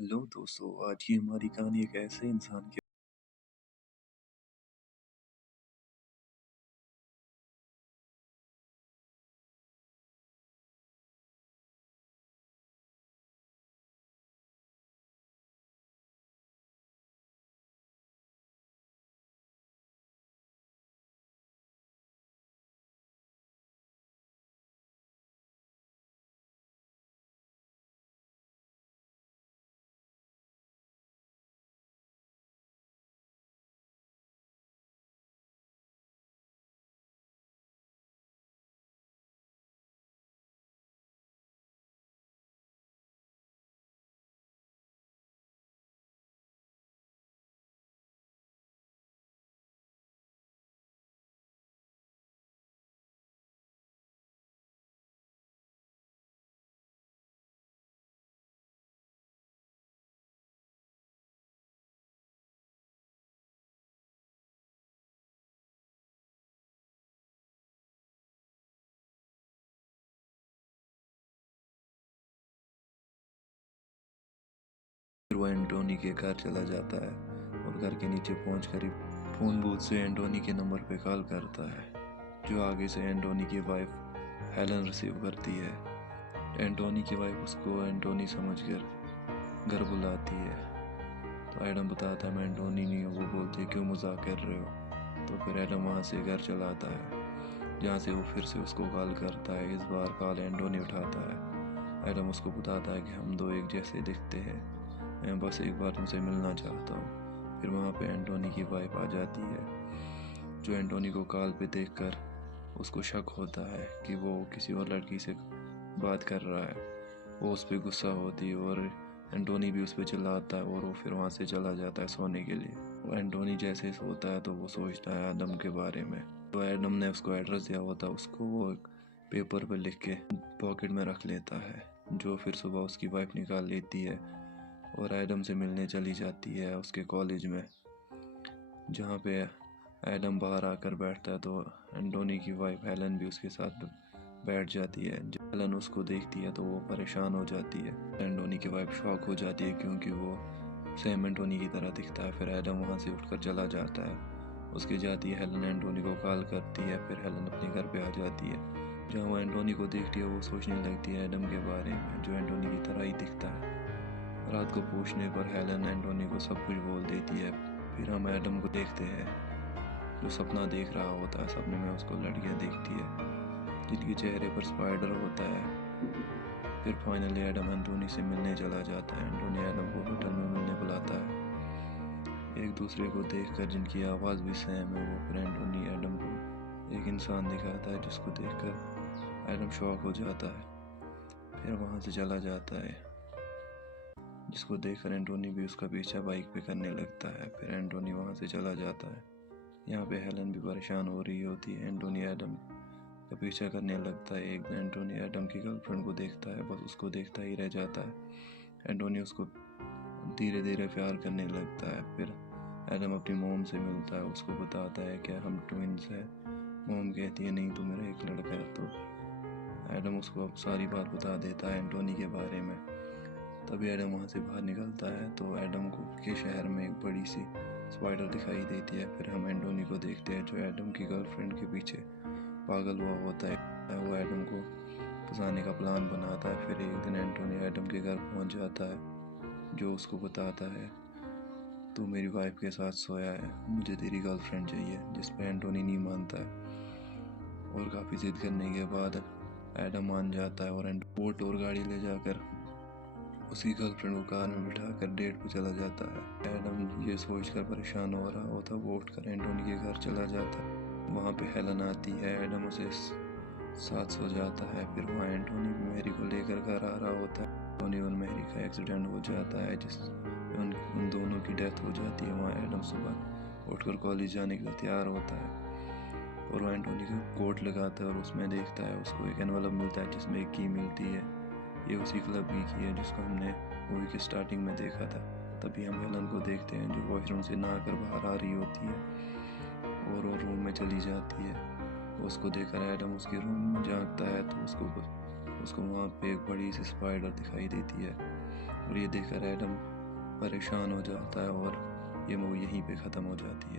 Hello दोस्तों, आज की हमारी कहानी एक ऐसे इंसान की फिर वो एंटोनी के घर चला जाता है और घर के नीचे पहुंचकर ही फोन बूथ से एंटोनी के नंबर पे कॉल करता है, जो आगे से एंटोनी की वाइफ हेलन रिसीव करती है। एंटोनी की वाइफ उसको एंटोनी समझकर घर बुलाती है, तो एडम बताता है मैं एंटोनी नहीं हूँ। वो बोलती है क्यों मजाक कर रहे हो। तो फिर एडम वहाँ से घर चला आता है, जहाँ से वो फिर से उसको कॉल करता है। इस बार कॉल एंटोनी उठाता है। एडम उसको बताता है कि हम दो एक जैसे दिखते हैं, मैं बस एक बार तुमसे मिलना चाहता हूँ। फिर वहाँ पे एंटोनी की वाइफ आ जाती है, जो एंटोनी को कॉल पे देखकर उसको शक होता है कि वो किसी और लड़की से बात कर रहा है। वो उस पर गुस्सा होती है और एंटोनी भी उस पर चिल्लाता है और वो फिर वहाँ से चला जाता है सोने के लिए। वो एंटोनी जैसे सोता है तो वो सोचता है एडम के बारे में। तो एडम ने उसको एड्रेस दिया होता है, उसको वो एक पेपर पे लिख के पॉकेट में रख लेता है, जो फिर सुबह उसकी वाइफ निकाल लेती है और एडम से मिलने चली जाती है उसके कॉलेज में। जहाँ पे एडम बाहर आकर बैठता है तो एंटोनी की वाइफ हेलन भी उसके साथ बैठ जाती है। जब हेलन उसको देखती है तो वो परेशान हो जाती है। एंटोनी की वाइफ शॉक हो जाती है क्योंकि वो सेम एंटोनी की तरह दिखता है। फिर एडम वहाँ से उठकर चला जाता है। उसके जाती है हेलन एंटोनी को कॉल करती है। फिर हेलन अपने घर पे आ जाती है। जहाँ वो एंटोनी को देखती है वो सोचने लगती है एडम के बारे में, जो एंटोनी की तरह ही दिखता है। रात को पूछने पर हेलन एंटोनी को सब कुछ बोल देती है। फिर हम एडम को देखते हैं, जो सपना देख रहा होता है। सपने में उसको लड़कियां दिखती है जिनके चेहरे पर स्पाइडर होता है। फिर फाइनली एडम एंटोनी से मिलने चला जाता है। एंटोनी एडम को होटल में मिलने बुलाता है। एक दूसरे को देखकर जिनकी आवाज़ भी सेम है, वो फिर एंटोनी एडम को एक इंसान दिखाता है, जिसको देखकर एडम शॉक हो जाता है। फिर वहाँ से चला जाता है, जिसको देखकर एंटोनी भी उसका पीछा बाइक पे करने लगता है। फिर एंटोनी वहाँ से चला जाता है। यहाँ पे हेलन भी परेशान हो रही होती है। एंटोनी एडम का पीछा करने लगता है। एक दिन एंटोनी एडम की गर्लफ्रेंड को देखता है, बस उसको देखता ही रह जाता है। एंटोनी उसको धीरे धीरे प्यार करने लगता है। फिर एडम अपनी मोम से मिलता है, उसको बताता है कि हम ट्विंस हैं। मोम कहती है नहीं, तो मेरा एक लड़का है। तो एडम उसको अब सारी बात बता देता है एंटोनी के बारे में। तभी एडम वहाँ से बाहर निकलता है तो एडम को के शहर में एक बड़ी सी स्पाइडर दिखाई देती है। फिर हम एंटोनी को देखते हैं, जो एडम की गर्लफ्रेंड के पीछे पागल हुआ होता है। वो एडम को फंसाने का प्लान बनाता है। फिर एक दिन एंटोनी एडम के घर पहुँच जाता है, जो उसको बताता है तू मेरी वाइफ के साथ सोया है, मुझे तेरी गर्लफ्रेंड चाहिए। जिस पर एंटोनी नहीं मानता है और काफ़ी जिद करने के बाद एडम मान जाता है और बोट और गाड़ी ले जाकर उसकी गर्लफ्रेंड को कार में बिठाकर डेट पे चला जाता है। एडम ये सोचकर परेशान हो रहा होता, वो उठकर एंटोनी के घर चला जाता है। वहाँ पे हेलन आती है, एडम उसे साथ सो जाता है। फिर वहाँ एंटोनी भी मैरी को लेकर घर आ रहा होता है। एंटोनी और मैरी का एक्सीडेंट हो जाता है, जिस उन दोनों की डेथ हो जाती है। वहाँ एडम सुबह उठकर कॉलेज जाने के लिए तैयार होता है और वो एंटोनी का कोट लगाता है और उसमें देखता है उसको एक एनवलप मिलता है जिसमें एक की मिलती है। ये उसी क्लब की है जिसको हमने मूवी के स्टार्टिंग में देखा था। तभी हम हेलन को देखते हैं, जो वॉशरूम से नहाकर बाहर आ रही होती है और वो रूम में चली जाती है। उसको देखकर एडम उसके रूम में झांकता है तो उसको वहाँ पे एक बड़ी सी स्पाइडर दिखाई देती है, और ये देखकर एडम परेशान हो जाता है और ये मूवी यहीं पे ख़त्म हो जाती है।